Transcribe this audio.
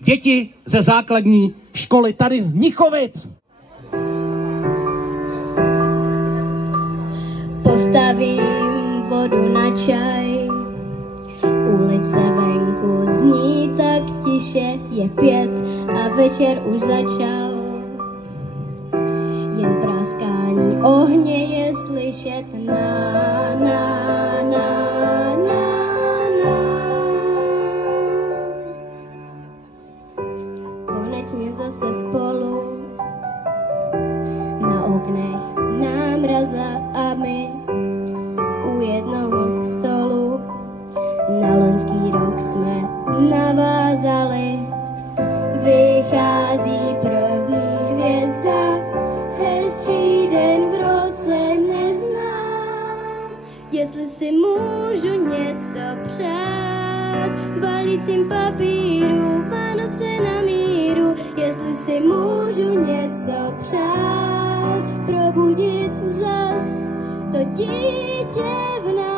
děti ze základní školy tady v Mnichovic. Postavím vodu na čaj, ulice venku zní tak tiše, je 5 a večer už začal. Jen praskání ohně je slyšet na. Konečně zase spolu, na oknech námraza a my u jednoho stolu. Na loňský rok jsme navázali, vychází první hvězda, hezčí den v roce neznám. Jestli si můžu něco přát, balícím papíru, Vánoce na míru. Jestli si můžu něco přát, probudit zas to dítě v nás.